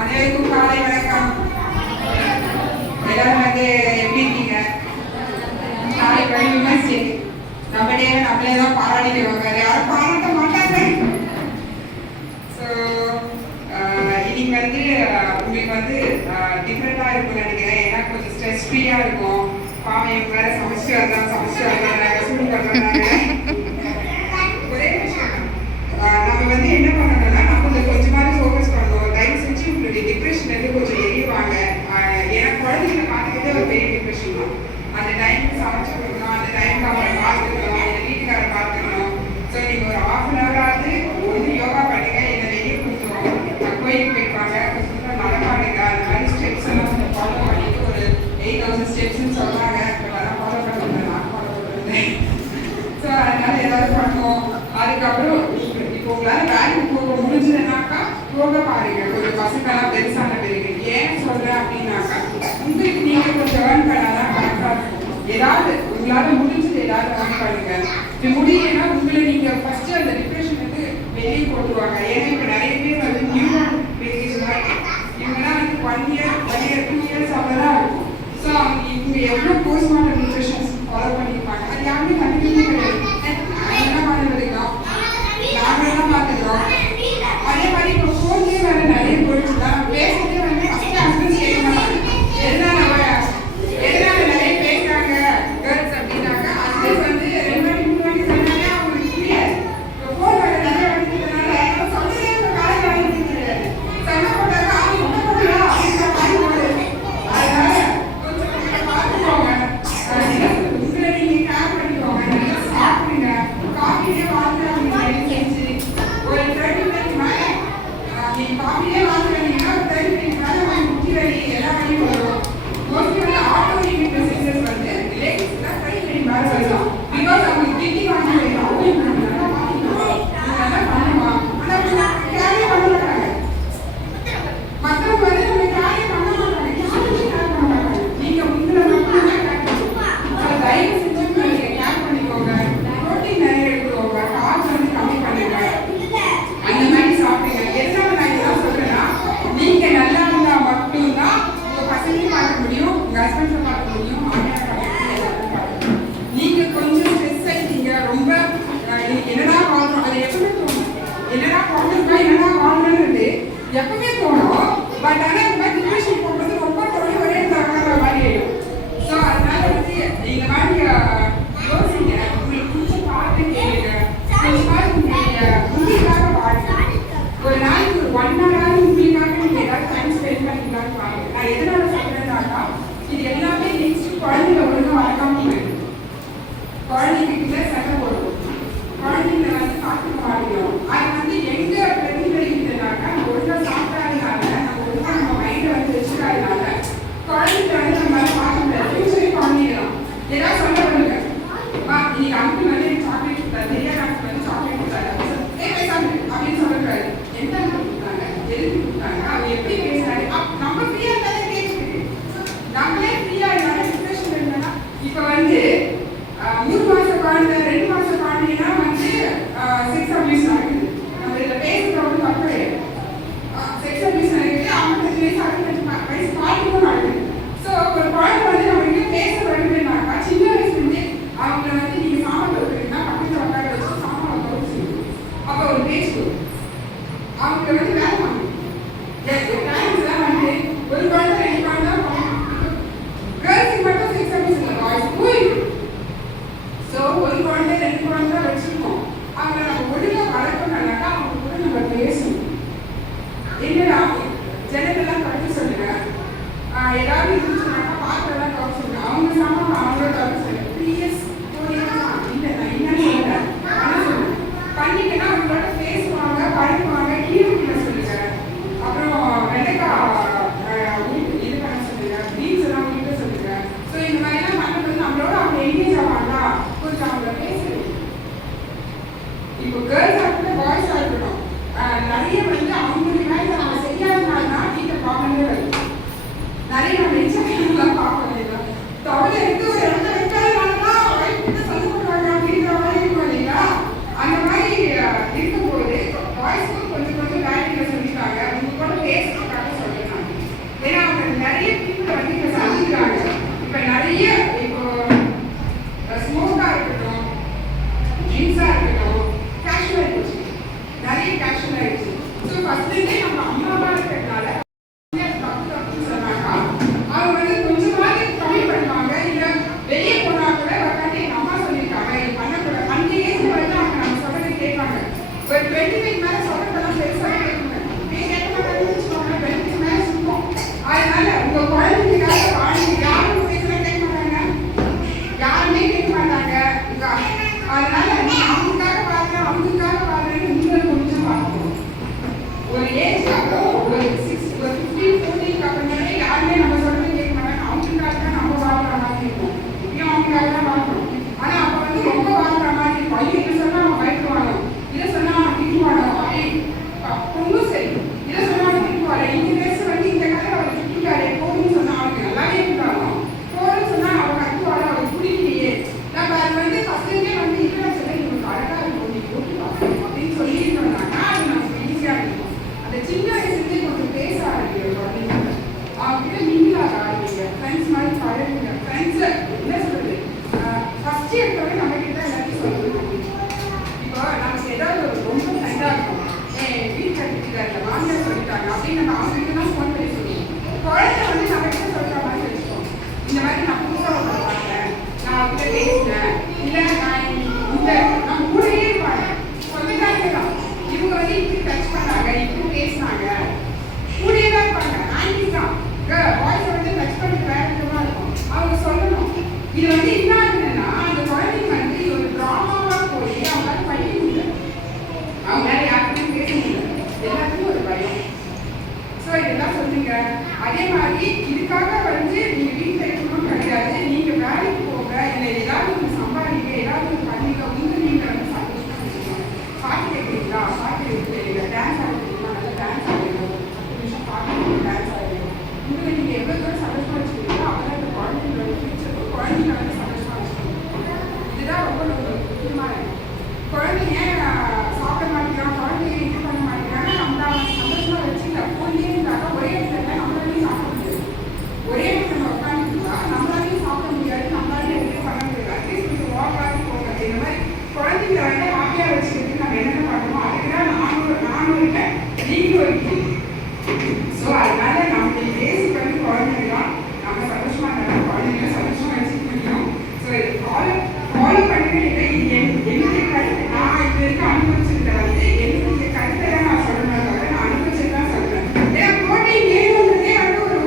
அனைவருக்கும் காலை வணக்கம். எல்லாரும் வந்து எப்படி இருக்கீங்க? நாளைக்கு விமன்ஸ் டே. நம்ம டே நம்மளே தான் பாராட்டிடுவோம், வேற யாரும் பாராட்ட மாட்டாங்க. ஸோ இன்னைக்கு வந்து உங்களுக்கு வந்து டிஃப்ரெண்டாக இருக்கும்னு நினைக்கிறேன். ஏன்னா கொஞ்சம் ஸ்ட்ரெஸ் ஃப்ரீயாக இருக்கும். பாவம் வேற சமைச்சு வந்தாங்க சூடு பண்ணுறாங்க. ஒரே விஷயம், நம்ம வந்து என்ன பண்ணணும்னா நம்ம கொஞ்சமாவது ஃபோக்கஸ் பண்ணுவோம். தயவு செஞ்சு உங்களுடைய டிப்ரெஷன்லேருந்து கொஞ்சம் எரிவாங்க. ஏன்னா குழந்தைங்களை பார்த்துக்கிட்டே ஒரு பெரிய டிப்ரெஷன் தான். அந்த டைமுக்கு சமைச்சு கொடுக்கணும், அந்த டைமுக்கு அவரை பார்த்துக்கணும், அந்த வீட்டுக்காரை பார்த்துக்கணும். ஸோ நீங்கள் ஒரு ½ ஒன்று யோகா பண்ணுங்க, இல்லை வெளியே கொஞ்சம் கோயிலுக்கு போய்ப்பாங்க, கொஞ்சம் நடப்பாடுங்க. அந்த மாதிரி ஸ்டெப்ஸ் எல்லாம் கொஞ்சம் ஃபாலோ பண்ணிட்டு ஒரு 8000 ஸ்டெப்ஸ்ன்னு சொல்கிறாங்க. பட் அதெல்லாம் ஃபாலோ பண்ணுறது நான் ஃபாலோ பண்ணுறேன். ஸோ அதனால ஏதாவது பண்ணுவோம். அதுக்கப்புறம் இப்போ உங்களால் வேலைக்கு போக முடிஞ்சதுனாக்கா போக பாருங்க. ஒரு பசங்கெல்லாம் பெருசான பிறகு ஏன் சொல்கிறேன் அப்படின்னாக்கா உங்களுக்கு நீங்கள் கொஞ்சம் ஏர்ன் பண்ணாதான் கரெக்டாக இருக்கும். ஏதாவது உங்களால் முடிஞ்சது ஏதாவது ஏர்ன் பண்ணுங்க. இது முடியலைன்னா உங்களை நீங்கள் ஃபஸ்ட்டு அந்த டிப்ரெஷனுக்கு வெளியே கொண்டுருவாங்க. ஏன்னா இப்போ நிறைய பேர் வந்து நியூ பேபிஸ் இவங்கெல்லாம் வந்து 1 year 2 years அவ்வளோதான் இருக்கும். ஸோ அவங்க இவங்க எவ்வளோ போஸ்ட்மார்ட்டம் நியூட்ரிஷன்ஸ் ஃபாலோ பண்ணியிருப்பாங்க. அது யாருமே கண்டிப்பாக கிடையாது. என்ன பண்ணுறதுக்கோ நாங்கள்தான் பார்த்துக்கிறோம். அதே மாதிரி இப்போ ஃபோன்லேயே வந்து நிறைய போயிடுச்சு தான். பேசுறதே வந்து ஃபஸ்ட்டு ஹஸ்பண்ட்ஸ் கேட்க மாட்டாங்க. எதனால நிறைய பேசுகிறாங்க கேர்ள்ஸ் அப்படின்னாக்கா ஹஸ்பண்ட்ஸ் வந்து 2 வாட்டி 3 வாட்டி சொன்னாலே அவங்களுக்கு புரியாது. இப்போ ஃபோன் வேறு நிறைய வாட்டி சொன்னால சொல்லவே ஒரு காலம் வாங்கி கிடையாது. சண்டை போட்டாக்கா அவங்க முட்டை போடலாம் அப்படின்ற மாதிரி போடுது. அதனால கொஞ்சம் பார்த்துக்கோங்க. உங்களை நீங்கள் கேர் பண்ணிக்கோங்க. நல்லா சாப்பிடுங்க. காஃபிலே வாங்க செஞ்சு ஒரு 30 minutes மேலே நீங்கள் காஃபிலே வாங்குறீங்கன்னா ஒரு 30 minutes மேலே வாங்கி முட்டி வலி எல்லா வழியும் வரும். மோஸ்ட்லி வந்து ஆட்டோ லிமிட் ப்ரொசீஜர்ஸ் வந்து ரிலேட்டிவ்ஸ்லாம் 30 minutes மேலே வரலாம். பிகாஸ் அவங்களுக்கு திட்டி வாங்கி வரலாம். நல்லா வாங்கிக்கலாம், நல்லா பண்ணுமா, ஆனால் கேரே பண்ண மாட்டாங்க. மற்றவங்க வந்து நம்ம கேரே பண்ண மாட்டாங்க, யாருமே கேர் பண்ண மாட்டாங்க. நீங்கள் உங்களை மட்டுமே கேர் பண்ணுவோம். தயவு செஞ்சு நீங்கள் கேர் பண்ணிக்கோங்க. ப்ரோட்டீன் நிறைய எடுத்துக்கோங்க. கார்ப்ஸ் வந்து கம்மி பண்ணுங்க. அந்த மாதிரி சாப்பிடுங்க. எதனால நான் இதெல்லாம் சொல்றேன்னா நீங்க நல்லா இருந்தா மட்டும்தான் உங்க பசங்களையும் பார்க்க முடியும், உங்க ஹஸ்பண்ட்ஸை பார்க்க முடியும், மாமியாரை பார்க்க முடியும். நீங்க கொஞ்சம் ஸ்ட்ரெஸ் ஆயிட்டீங்க, ரொம்ப என்னடா வாழ்றோம், அது எப்பவுமே தோணும். என்னடா வாழ்றா என்னடா வாழ்றது எப்பவுமே தோணும். பட் ஆனால் இந்த மாதிரி டிப்ரெஷன் போடுறது ரொம்ப தோணி ஒரே தரமான மாதிரி ஆயிடும். ஸோ அதனால வந்து இந்த மாதிரி யோசிங்க. உங்களுக்கு பிடிச்ச பாட்டு கேளுங்க. உங்களுக்காக பாடுங்க. ஒரு நாளைக்கு ஒரு 1 hour உங்களுக்காக நீங்க ஏதாவது டைம் ஸ்பெண்ட் பண்ணிக்கலாம்னு பாருங்க. நான் எதனால சொல்றேன்னாக்கா இது எல்லாமே நெக்ஸ்ட் குழந்தைங்க ஒழுங்கா வளர்க்காம போயிடும். குழந்தைகிட்ட சண்டை போடும், குழந்தைங்க வந்து காட்டு பாடிடும். அது வந்து எங்க பிரதிபலிக்குதுனாக்கா நம்ம ஒழுங்கா சாப்பிடாதனால, நம்ம ஒழுங்கா நம்ம மைண்டை வந்து வச்சுக்காதனால குழந்தைங்க வந்து நம்மளால பார்க்க முடியாது. ஃபியூச்சரே குழந்தைங்களாம் ஏதாவது சொல்ல பண்ணுங்க. இன்னைக்கு அங்கு வந்து எனக்கு சாக்லேட் கொடுத்தாரு, தெரியாத அங்கு வந்து சாக்லேட் கொடுத்தாரு அப்படின்னு சொல்லக்கூடாது. எந்த அங்கு கொடுத்தாங்க, எதுக்கு கொடுத்தாங்க, அவங்க எப்படி பேசுறாரு, நம்ம ஃப்ரீயா இருந்தாலே கேட்குது. நம்மளே ஃப்ரீயா இருந்தாலும் டிப்ரெஷன் இருந்தா இப்போ வந்து 3 மாசம் குழந்தை 2 மாசம் குழந்தைன்னா வந்து செக்ஸ் அபியூஸ் நடக்குது. நம்ம இதில் பேசுறது வந்து தப்பு கிடையாது. செக்ஸ் அபியூஸ் நடக்குது. 55 வயசு 65 வயசு பாட்டிக்கும் நடக்குது. ஸோ ஒரு குழந்தை வந்து நம்ம கிட்ட பேச வருதுன்னாக்கா சின்ன வயசுலேருந்து அவங்கள வந்து நீங்க சாமான் கொடுக்குறீங்கன்னா பக்கத்தில் உட்கார வச்சு சாமான் தொகுச்சு அப்போ ஒரு பேச்சு அவங்கள வந்து வேலை பண்ணும். டைம்ஸ்லாம் வந்து ஒரு குழந்தை 2 குழந்தை கேர்ள்ஸுக்கு மட்டும் செக்ஸ் அபியூஸ் இல்லை, பாய்ஸ் போயிடும். ஸோ ஒரு குழந்தை 2 குழந்தை வச்சுருக்கோம். அவங்கள நம்ம ஒழுங்காக வளர்க்கணும்னாக்கா அவங்க கூட நம்ம பேசணும். என்னடா ஜனங்கள்லாம் கருத்து சொல்லுங்க, ஏதாவது இருந்துச்சுனாக்கா பாத்திரம்லாம் கவர்ச்சி சொல்லுங்க. அவங்க சாமான் அவங்களோட கவர்ச்சி சொல்லுங்க. 3 years 4 years இல்லை, நான் என்னன்னு சொல்கிறேன் ஆனால் சொல்லுங்க. பண்ணிங்கன்னா அவங்களோட பேசுவாங்க, பழகுவாங்க. கீழே சொல்லுங்க. அப்புறம் வெண்டைக்காய் இது பண்ண சொல்லுங்க, பீன்ஸ் எல்லாம் வீட்டில் சொல்லுங்க. ஸோ இந்த மாதிரிலாம் பண்ணும்போது நம்மளோட அவங்க எங்கேஜ் ஆவாங்களா, கொஞ்சம் அவங்கள பேசுறது. இப்போ கேர்ள்ஸாக இருக்கட்டும், பாய்ஸாக இருக்கட்டும், நிறைய வந்து அவங்களுக்கு மேலே நம்ம செய்யாதனால தான் வீட்டை ப்ராப்ளமே வருது. நிறைய நம்ம எக்ஸாம்பிள்லாம் பார்க்கலாம். தவளை எடுத்து ஒரு இடத்துல வைக்காதனாலதான் வைக்கிட்ட சொல்ல போடுறாங்க அப்படின்ற மாதிரி இருக்கும் இல்லைங்களா? அந்த மாதிரி இருக்கும்போது பாய்ஸ்க்கும் இவங்க வந்து இப்படி டச் பண்ணாங்க, இப்படி பேசினாங்க, கூடயே தான் இருப்பாங்க. ஆன்டி தான் வாய்ஸை வந்து டச் பண்ணி வேற விதமா இருக்கும். அவங்க சொல்லணும். இது வந்து என்ன ஆகுதுன்னா அந்த குழந்தைங்க வந்து ஒரு டிராமாவா போய் அவங்களால படிக்க முடியல, அவங்களால யாருக்குமே பேச முடியல, எல்லாத்துக்கும் ஒரு பயம். ஸோ இதெல்லாம் சொல்லுங்க. அதே மாதிரி இதுக்காக வந்து நீங்க வீட்டில் இருக்கணும் கிடையாது. நீங்க வேலைக்கு போக, இல்லை ஏதாவது ஒன்று சம்பாதிக்க, ஏதாவது ஒரு பண்ணிக்க, உங்க நீங்க வந்து சந்தோஷமா வச்சுக்கணும். பாட்டு கேட்குறீங்களா? பாட்டு கேட்குறீங்க. டான்ஸ் ஆடுறீங்களா? நல்லா டான்ஸ் ஆடணும். 10 நிமிஷம் பாட்டு டான்ஸ் ஆடணும். உங்களை நீங்க எவ்வளோ தூரம் சந்தோஷமா வச்சுக்கிறீங்களோ அப்பதான் இந்த குழந்தைங்களோட ஃபியூச்சர் குழந்தைங்க வந்து சந்தோஷமா வச்சுக்கணும். இதுதான் ரொம்ப முக்கியமானது. குழந்தைங்க சாப்பிட மாட்டேங்கிறான், குழந்தைங்க இது பண்ண மாட்டேங்கிறாங்க, நம்ம அவன் சந்தோஷமா வச்சுக்கல. போனே இருந்தாங்க ஒரே இடத்துல நம்மளாலையும் சாப்பிட முடியாது. ஒரே இடத்துல உட்காந்துருந்தா நம்மளாலையும் சாப்பிட முடியாது, நம்மளாலையும் எதுவுமே பண்ண முடியாது. அட்லீஸ்ட் கொஞ்சம் வாக்காக போகிறது. இந்த மாதிரி குழந்தைங்களை வந்து ஹாப்பியாக வச்சுக்கிறதுக்கு நம்ம என்னென்ன பண்ணணுமோ அதுக்கு தான் நானும் இருக்கேன், நீங்களும் இருக்கீங்க. ஸோ அதனால நம்ம பேசிக் வந்து குழந்தைங்க தான். நம்ம சந்தோஷமா இருந்தாலும் குழந்தைங்கள சந்தோஷமா வச்சுக்க முடியும். ஸோ இது ஃபாலோ பண்ணிட்டு என்னுடைய கருத்து நான் இது வரைக்கும் அனுபவிச்சிருக்கேன். வந்து என்னுடைய கருத்தை தான் நான் சொல்லணும், நான் அனுபவிச்சு தான் சொல்றேன். ஏன்னா ப்ரோட்டீன் வேணுங்கிறதே வந்து ஒரு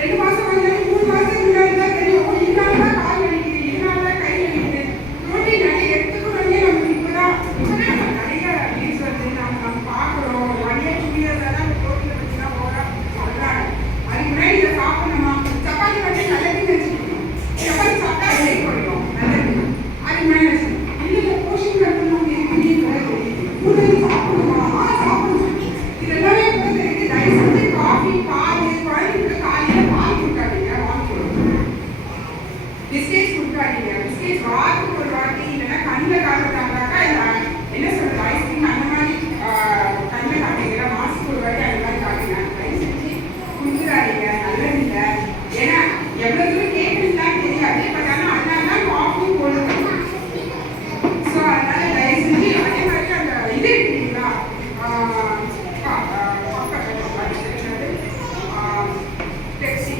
2 மாசம் வந்து 3 மாசத்துக்கு முன்னாடி தான் தெரியும். இதனால தான் கால் வலிக்குது, இதனால தான் கை வலிக்குது. ப்ரோட்டீன் நிறைய எடுத்துக்கணும்னே நமக்கு இப்போதான் நம்ம நிறைய நியூஸ் வந்து நம்ம பார்க்குறோம். 1 year 2 years தான் ப்ரோட்டீனை பற்றி தான் ஓரா சொல்றாங்க. அதுக்கு முன்னாடி இதை சாப்பிடணுமா? சப்பாத்தி வந்து நல்லதுன்னு வச்சுக்கணும். சப்பாத்தி சாப்பிட்டா வெயிட் போடணும், நல்லது. அதுக்கு முன்னாடி வச்சுக்கணும். இல்லை போஷன் கட்டணும் சாப்பிடணுமா? சாப்பிடணும். இது எல்லாமே பொறுத்த இருக்கு. தயவு செஞ்சு காஃபி, பால், குழந்தைங்களுக்கு காலையில் பால் கொடுக்காதீங்க, வாங்கிக்கணும். பிஸ்கெட்ஸ் கொடுக்காதீங்க. பிஸ்கெட்ஸ் வாரத்துக்கு ஒரு வாட்டி, இல்லைன்னா கண்ணில் காட்டுறாங்கனாக்கா என்ன சொல்றது, ஐஸ்கிரீம் அந்த மாதிரி கண்ணில் காட்டுறீங்களா, மாசத்துக்கு ஒரு வாட்டி அந்த மாதிரி காட்டுங்க. தயவு செஞ்சு கொடுத்துடாதீங்க, நல்லதில்லை. ஏன்னா எவ்வளோ தூரம் கேட்குறதுலாம் தெரியாது, பட் ஆனால் அதனால தான் காஃபியும் போடுறது. ஸோ அதனால தயவு செஞ்சு அதே மாதிரி அந்த இது இருக்குங்களா, டெக்ஸி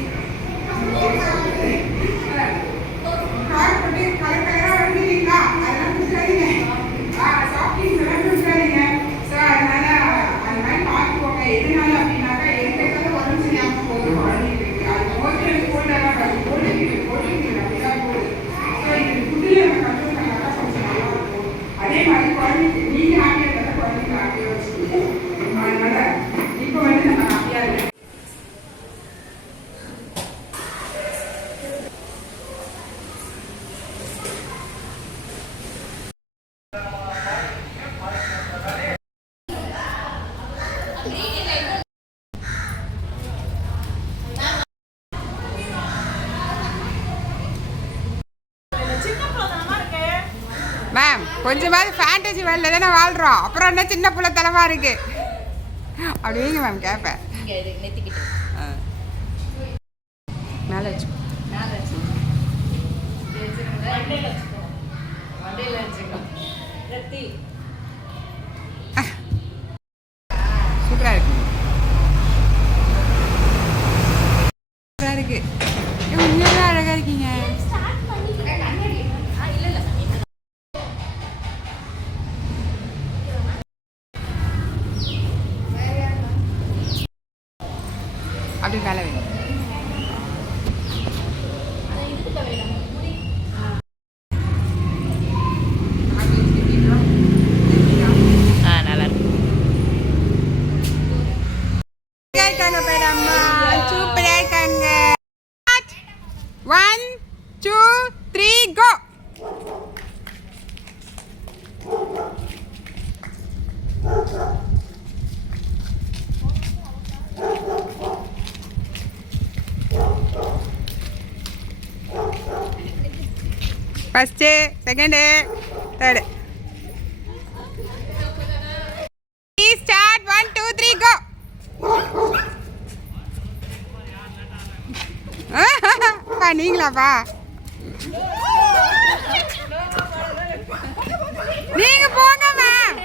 கார் போட்டு கலர் கலராக வந்துட்டீங்களா, அதெல்லாம் கொடுத்துறாதீங்க. சாஃப்ட்வேர்ஸ் எல்லாம் கொடுத்துறாதீங்க. ஸோ அதனால அந்த மாதிரி பார்த்துக்கோங்க. எதனால அப்படின்னாக்கா எதுக்காக உடம்பு சரியாமல் போகுது குழந்தைங்களுக்கு. அது மோஸ்ட்லி கோல்டெல்லாம் வருது, கோல்டு அப்படிதான் போகுது. ஸோ இது ஃபுட்டில் நம்ம கண்ட்ரோல் பண்ணாக்கா கொஞ்சம் நல்லா இருக்கும். அதே மாதிரி குழந்தைக்கு நீங்க ஹாப்பியாக இருந்தால் குழந்தைங்க ஹாப்பியாக வச்சுக்கணும். அதனால இப்போ வந்து நம்ம ஹாப்பியாக இருக்கோம். மேம் கொஞ்சமாவது ஃபேண்டசி வேர்ல்டில் தானே வாழ்கிறோம், அப்புறம் என்ன சின்ன பிள்ளை தலைமா இருக்கு அப்படிங்க மேம் கேட்பேன். மேலே வச்சு சூப்பராக இருக்கு, சூப்பராக இருக்கு. உண்மையாக அழகாக இருக்கீங்க. அப்படி வேலை வேணும். நல்லா இருக்கும். சூப்பரா இருக்காங்க. 1 2 3 go. First, second, third. Start. 1 2 3 go. நீங்களாப்பா? நீங்க போங்க மேம்.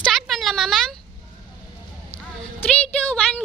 ஸ்டார்ட் பண்ணலாமா மேம்? 3 2 1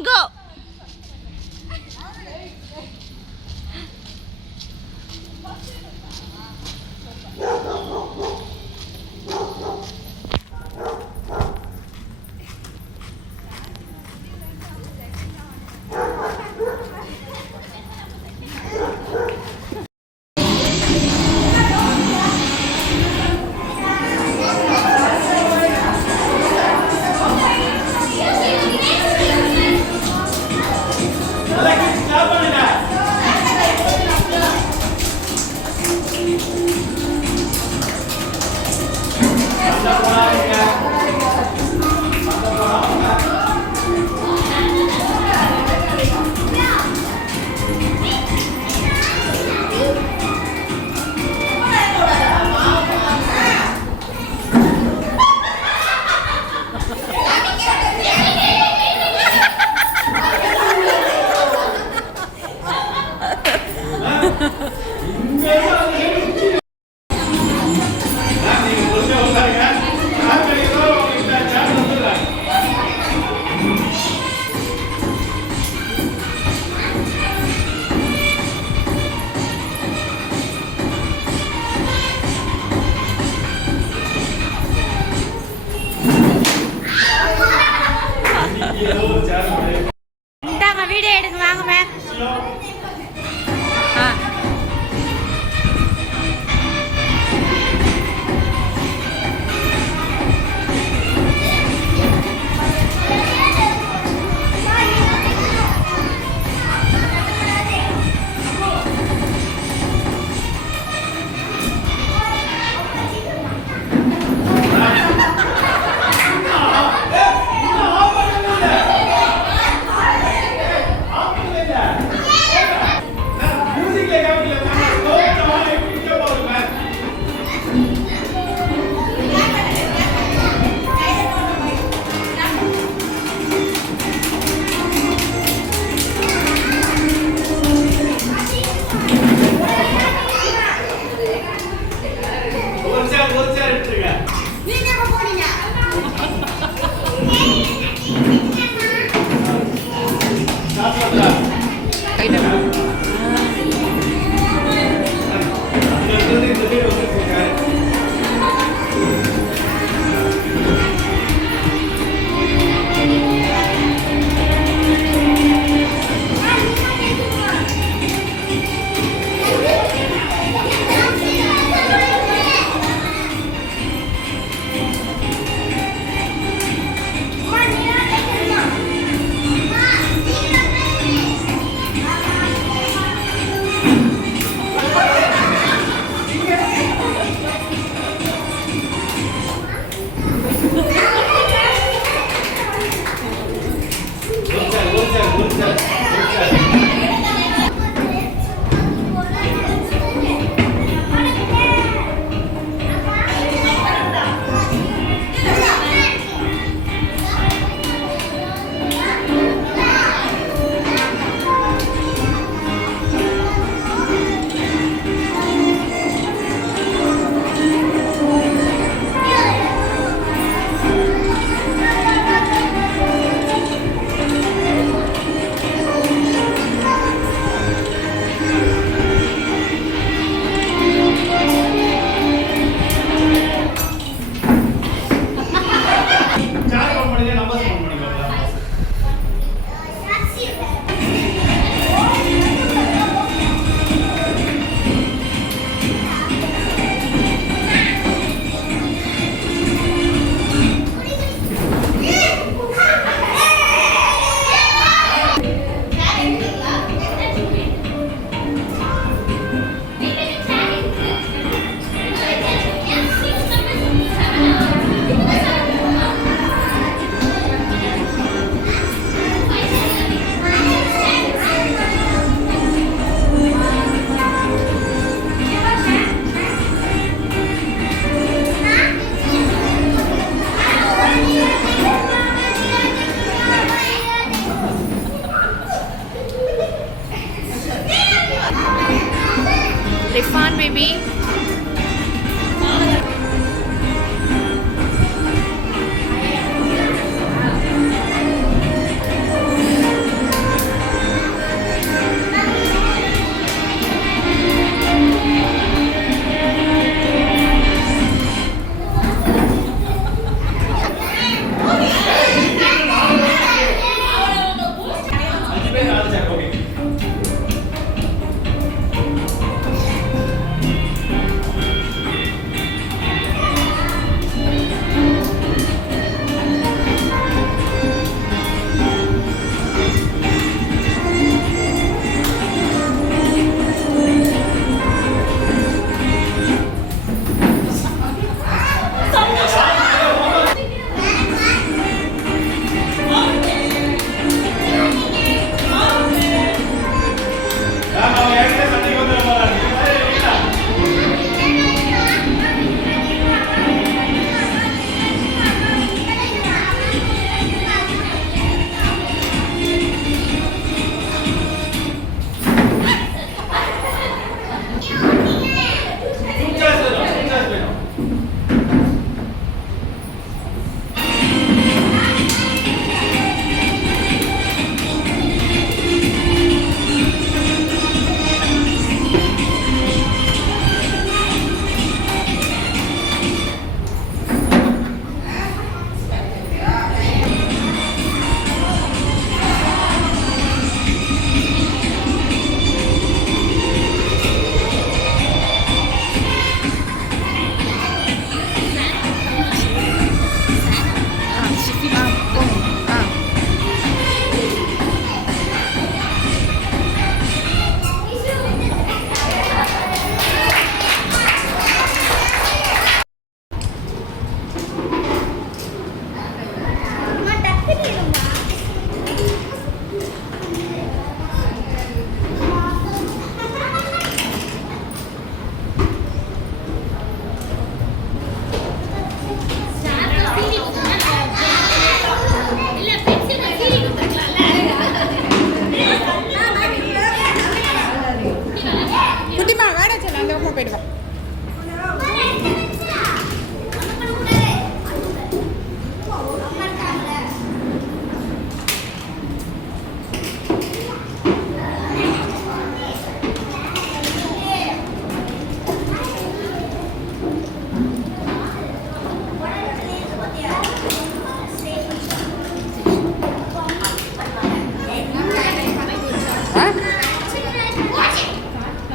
ஆ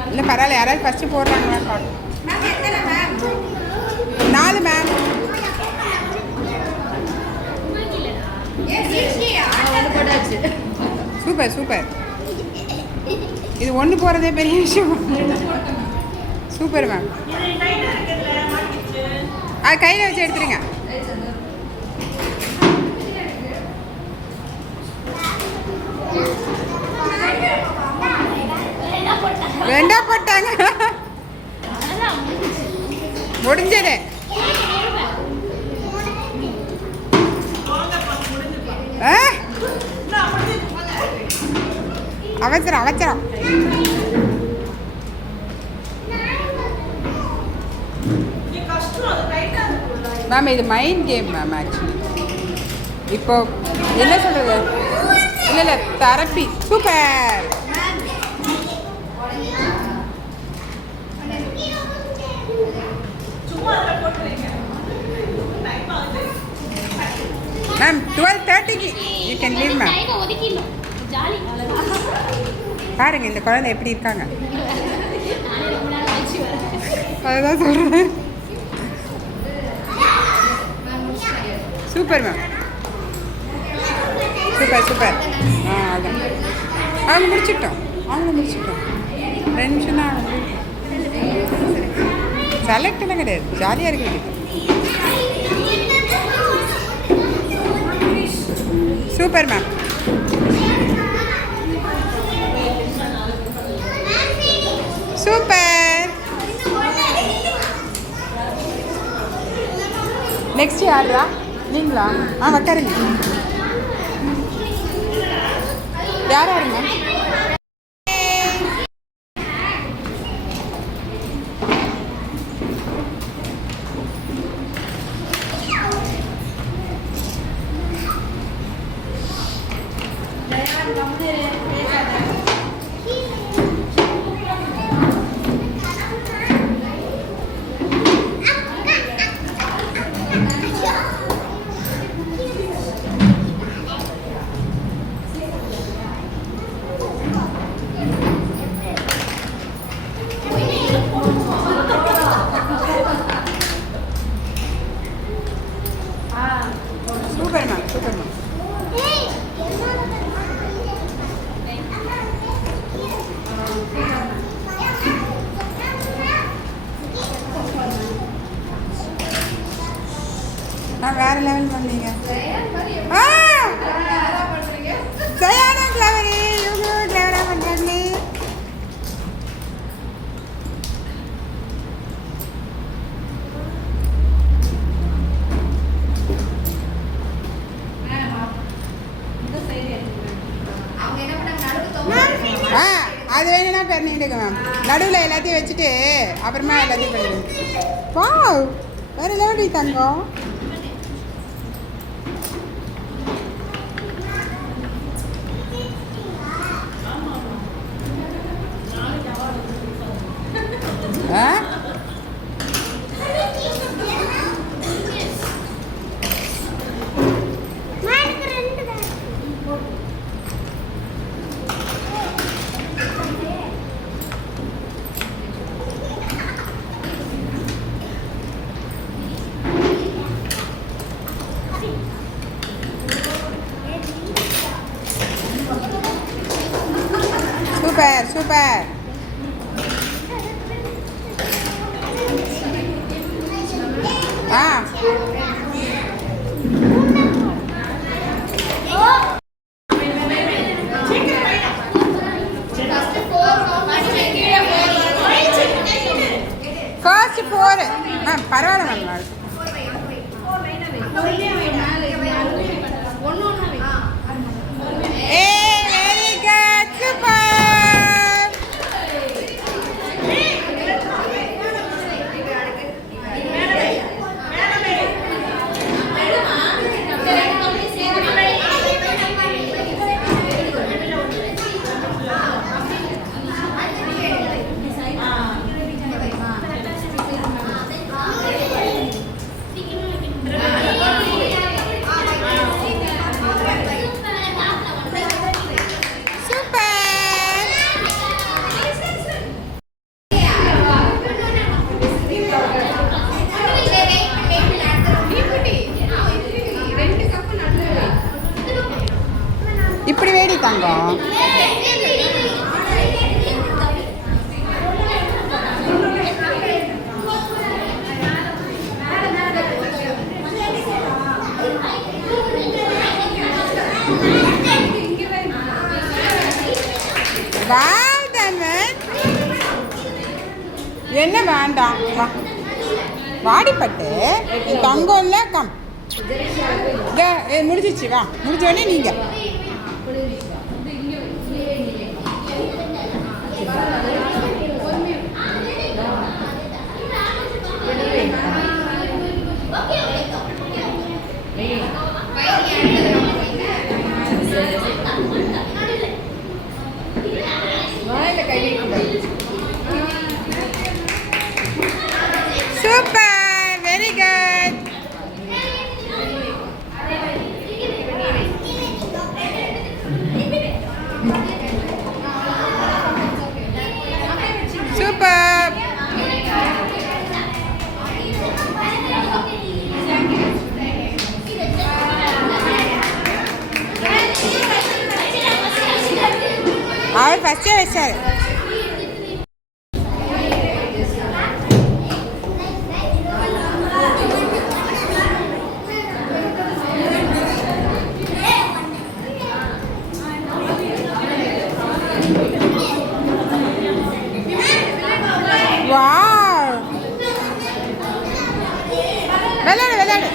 இல்லை பரவாயில்ல, யாராவது ஃபஸ்ட்டு போடுறாங்களா பார்க்க. 4 மேம். Super super. இது ஒன்று போகிறதே பெரிய விஷயம். Super ma'am. அது கையில் வச்சு எடுத்துருங்க. ரெண்டா போட்டாங்க. முடிஞ்சது. அவசரம் அவசரம். மேம் இது மைண்ட் கேம் மேம். ஆக்சுவலி இப்போ என்ன சொல்கிறது, இல்லை இல்லை தெரப்பி. சூப்பர். மேம் 12:30க்கு யூ கேன் லீவ் மேம். பாருங்க இந்த குழந்தை எப்படி இருக்காங்க. அதுதான் சொல்கிறேன். Super ma'am. Super super. அதான் அவங்க முடிச்சிட்டோம். 2 நிமிஷம் தான். செலக்ட் எல்லாம் கிடையாது, ஜாலியாக இருக்குது. Super ma'am. சூப்பர். நெக்ஸ்ட் யாரா நீங்களா? உட்காருங்க. யாரா இருங்க. Super ma'am. Super ma'am. வேறு லெவல் பண்ணீங்க. ஜெயானா கிளவரி. இவங்க கிளவராக பண்ணுறாங்களே. அது வேணும்னா பண்ணிட்டுங்க மேம். நடுவில் எல்லாத்தையும் வச்சுட்டு அப்புறமா எல்லாத்தையும் பண்ணிடுங்க. வா வேறு லெவல் தங்கம். Super super. First 4 ma'am. பரவாயில்ல மேம். என்னடி தங்கம்? என்ன வேண்டாம், வா வாடிப்பட்டு தங்கம்ல கம் முடிஞ்சிச்சு. வா முடிஞ்சோடனே நீங்க சூப்பர், வெரி குட். சூப்பர். அவர் ஃபஸ்ட்டே வச்சார். வாவ், விளையாடு விளையாடு.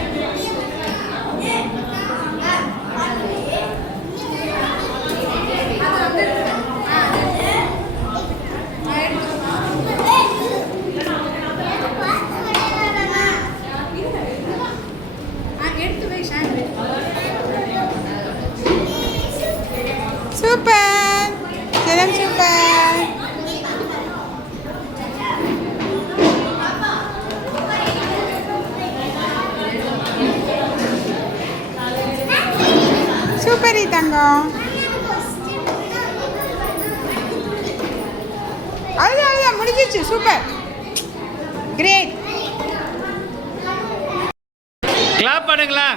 சூப்பர் சிரம், சூப்பர். சூப்பர் தங்கம். அதுதான் முடிஞ்சிச்சு. Super, great. கிளாப் பண்ணுங்களா?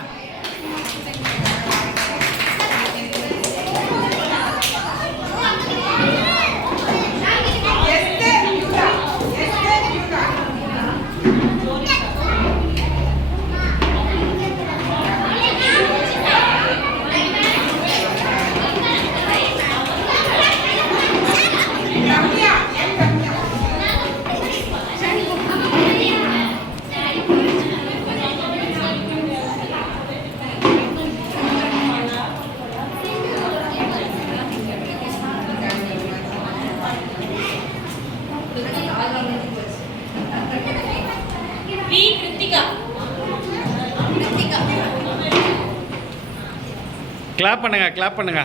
கிளாப் பண்ணுங்க, கிளாப் பண்ணுங்க.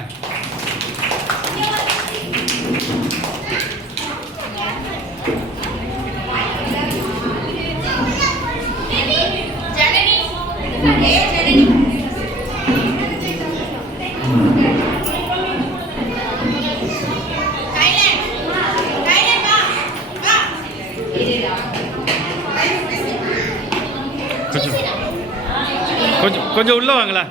கொஞ்சம் கொஞ்சம் உள்ள வாங்களா?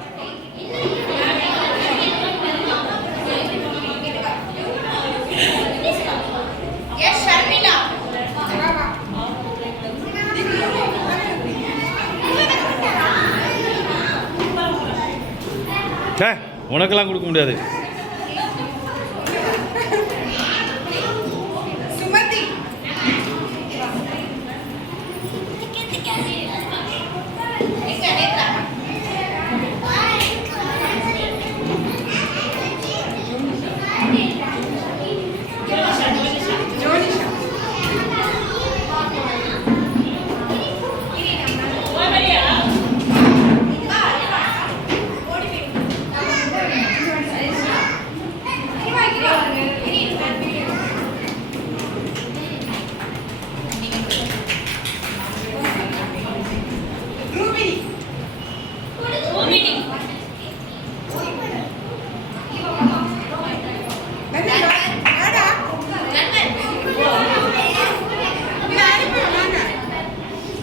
உனக்கெல்லாம் கொடுக்க முடியாது.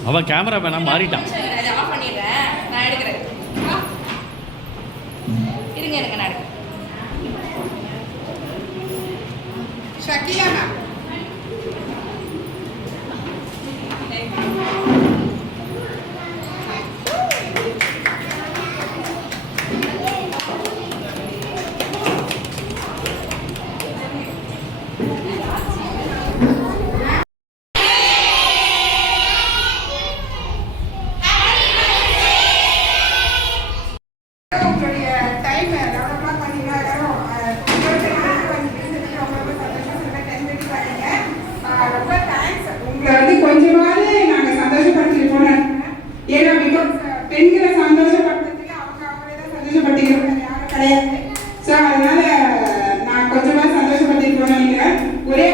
அவன் கேமரா வேணா மாறிட்டான். இருங்க, எனக்கு நான் ஷக்கிலா மேம். உங்களுடைய டைம் டெவலப்லாம் பண்ணீங்கன்னா எல்லாரும் ரொம்ப சந்தோஷம். 10:30 வரீங்க. ரொம்ப தேங்க்ஸ். உங்களை வந்து கொஞ்சமாவது நாங்கள் சந்தோஷப்படுத்திருக்கோம்னு நினைக்கிறேன். ஏன்னா பிகாஸ் பெண்களை சந்தோஷப்படுத்துறதுக்கு அவங்களே தான் சந்தோஷப்படுத்திக்கிறோம், யாரும் கிடையாது. ஸோ அதனால நான் கொஞ்சமாக சந்தோஷப்படுத்திருக்கோம்னு நினைக்கிறேன். ஒரே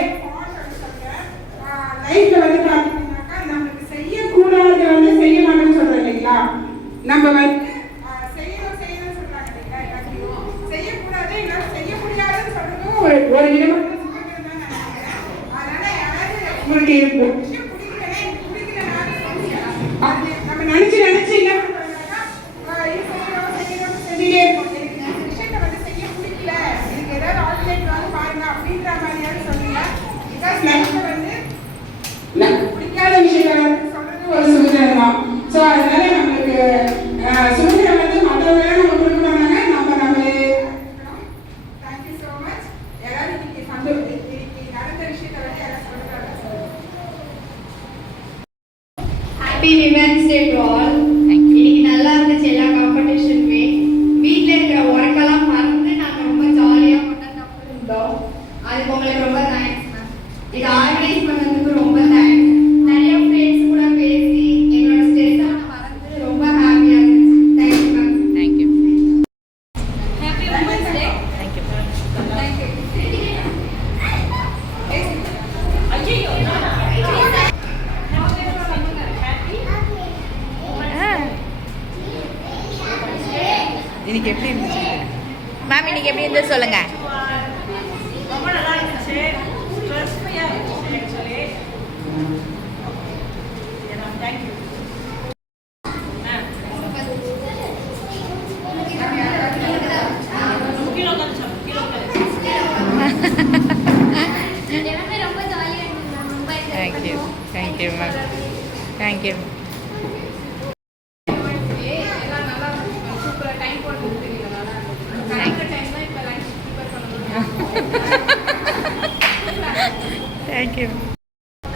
லைஃப்ல வந்து பார்த்தீங்கன்னாக்கா நம்மளுக்கு செய்யக்கூடாது வந்து செய்ய மாட்டோம்னு சொல்றோம் இல்லைங்களா. நம்ம வந்து செய்யணும்னு சொல்றாங்க இல்லைங்களா. எல்லாத்தையும் செய்யக்கூடாது, என்னால செய்ய முடியாதுன்னு சொல்றதும் ஒரு விதமான சுதந்திரம் தான் நான் நினைக்கிறேன். அதனால யாராவது உங்களுக்கு ஒரு விஷயம் பிடிக்கலன்னா எனக்கு பிடிக்கலனாலும் சொல்லுங்க. அது நம்ம நினைச்சு என்ன பண்றோம்னாக்கா செய்யணும்னு செஞ்சுட்டே இருக்கோம். எனக்கு இந்த விஷயத்தை வந்து செய்ய பிடிக்கல, எனக்கு ஏதாவது ஆல்டர்னேட் வந்து பாருங்க அப்படின்ற மாதிரியாவது சொல்லுங்க. பிகாஸ் லைஃப்ல வந்து பிடிக்காத விஷயங்களை சொல்றது ஒரு சுதந்திரம் தான். ஸோ அதனால நம்மளுக்கு சுதந்திரம் வந்து மற்றவங்க நம்ம கொடுக்கணும்னாங்க நம்ம நம்மளே. Thank you so much. யாராவது இன்னைக்கு நடந்த விஷயத்தை வந்து யாராவது சொல்லுறாங்க. Happy women's day to all. இன்னைக்கு நல்லா இருந்துச்சு எல்லா காம்படிஷனுமே. வீட்டில் இருக்கிற ஒர்க்கெல்லாம் மறந்து நாங்கள் ரொம்ப ஜாலியாக கொண்டாந்து இருந்தோம். அதுக்கு உங்களுக்கு ரொம்ப தேங்க்ஸ் மேம். இது ஆர்கனைஸ் பண்ணதுக்கு ரொம்ப தேங்க்ஸ். நிறைய ஃப்ரெண்ட்ஸ் கூட பேசி எங்களோட ஸ்ட்ரெஸ்ஸாக மறந்து ரொம்ப ஹாப்பியாக இருந்துச்சு. Thank you ma'am. Thank you. Happy women's day. Thank you. இன்னைக்கு எப்படி இருந்துச்சு மேம்? இன்னைக்கு எப்படி இருந்துச்சு சொல்லுங்க. ரொம்ப நல்லா இருந்துச்சு. ஸ்ட்ரெஸ் ஃப்ரீயாக இருந்துச்சு ஆக்சுவலி. தேங்க்யூ. கீழே உட்காந்துச்சோம், கீழே உட்காந்து. எல்லாமே ரொம்ப ஜாலியாக இருந்துச்சு மேம். ரொம்ப தேங்க்யூ. Thank you ma'am. தேங்க்யூ. எல்லாம் நல்லா இருந்துச்சு. சூப்பராக டைம் போட்டு கொடுத்துருக்கீங்க. நல்லா இருந்துச்சு. கரெக்ட் டைம் தான் இப்போ லஞ்ச் ப்ரிப்பேர் பண்ண தேங்க்யூ.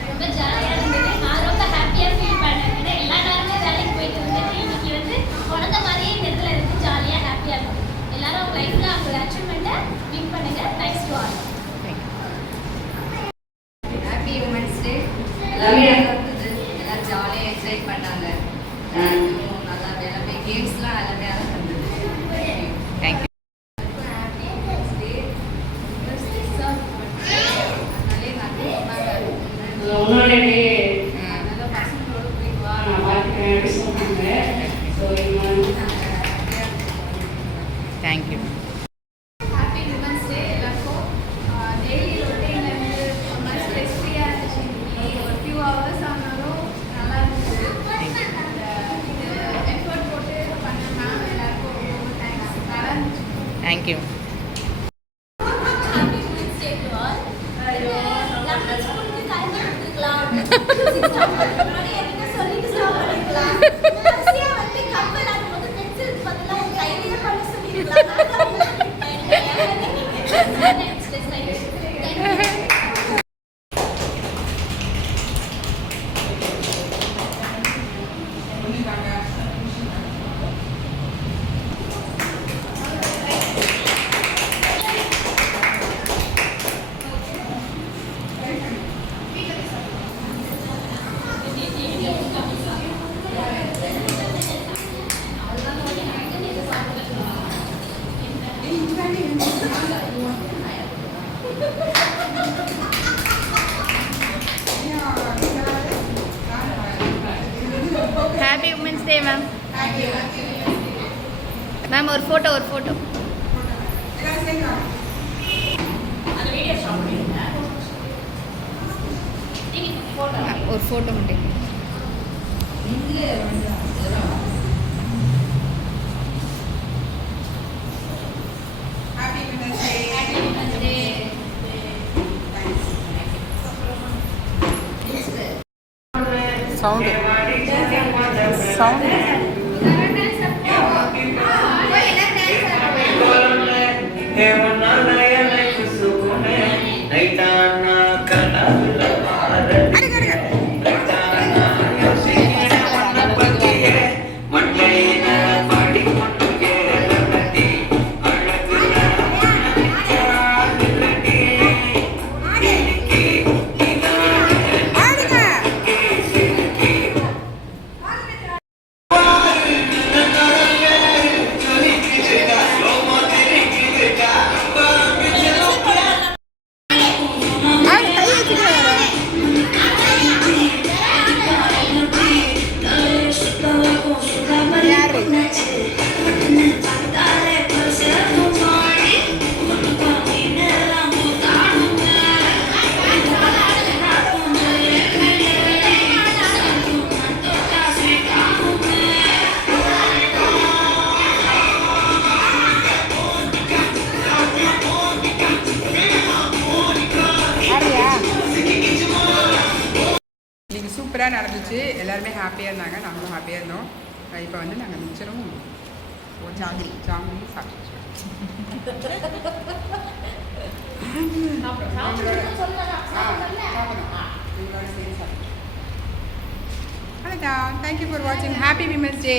ரொம்ப ஜாலியாக இருந்தது. நான் ரொம்ப ஹாப்பியாக ஃபீல் பண்ணேன். ஏன்னா எல்லா நேரமும் வேலைக்கு போயிட்டு வந்துட்டு இன்னைக்கு வந்து குழந்த மாதிரியே இந்த இடத்துல இருந்து ஜாலியாக ஹாப்பியாக இருக்கும். எல்லாரும் உங்கள் லைஃப்பில் அவங்களோட அச்சீவ்மெண்ட்டை வின் பண்ணுங்க. Thanks to all. Happy women's day. எல்லாமே நல்லா இருந்தது. எல்லாம் ஜாலியாக என்ஜாய் பண்ணாங்க. நல்லா எல்லாமே கேம்ஸ்லாம் எல்லாமே நல்லா இருந்தது. தேங்க்யூ. Happy women's day. உன்னோட டே நல்லா பசங்களோட போயிட்டு வா. நான் பார்த்துக்கிறேன் அப்படி சொன்னாங்க. ஸோ இவங்க வந்து தேங்க்யூ. ஹாப்பி உமன்ஸ் டே எல்லாருக்கும். டெய்லி ரொட்டீனில் இருந்து ஒரு மாதிரி ஸ்ட்ரெஸ் ஃப்ரீயாக இருந்துச்சு. இன்னைக்கு ஒரு ஃபியூ ஹவர்ஸ் ஆனாலும் நல்லா இருந்துச்சு. இது எஃபர்ட் போட்டு பண்ண மேம் எல்லாருக்கும் ரொம்ப தேங்க்ஸ். நல்லா இருந்துச்சு. Thank you. Happy women's day to all. Lunch கொடுத்து கலந்து கொடுத்துருக்கலாம். மியூசிக் ஸ்டாப் பண்ணுறதுனால என்ன சொல்லிட்டு ஸ்டாப் பண்ணிருக்கலாம். கடைசியாக வந்து கப்பல் ஆடும்போது பென்சில் பதிலாக உங்கள் கையிலேயே பண்ண சொல்லியிருக்கலாம். ஸ்ட்ரெஸ் ஆகிடுச்சு. Thank you. Happy women's day ma'am. Ma'am ஒரு ஃபோட்டோ ஒரு ஃபோட்டோ மட்டும். Happy women's day. Happy women's day. Sound sound இன்னைக்கு சூப்பராக நடந்துச்சு. எல்லாருமே ஹாப்பியாக இருந்தாங்க, நம்மளும் ஹாப்பியாக இருந்தோம். இப்போ வந்து நாங்கள் மிச்சரும் ஜாங்கிரி சாப்பிட்டோம். அதான். தேங்க்யூ ஃபார் வாட்சிங். Happy women's day.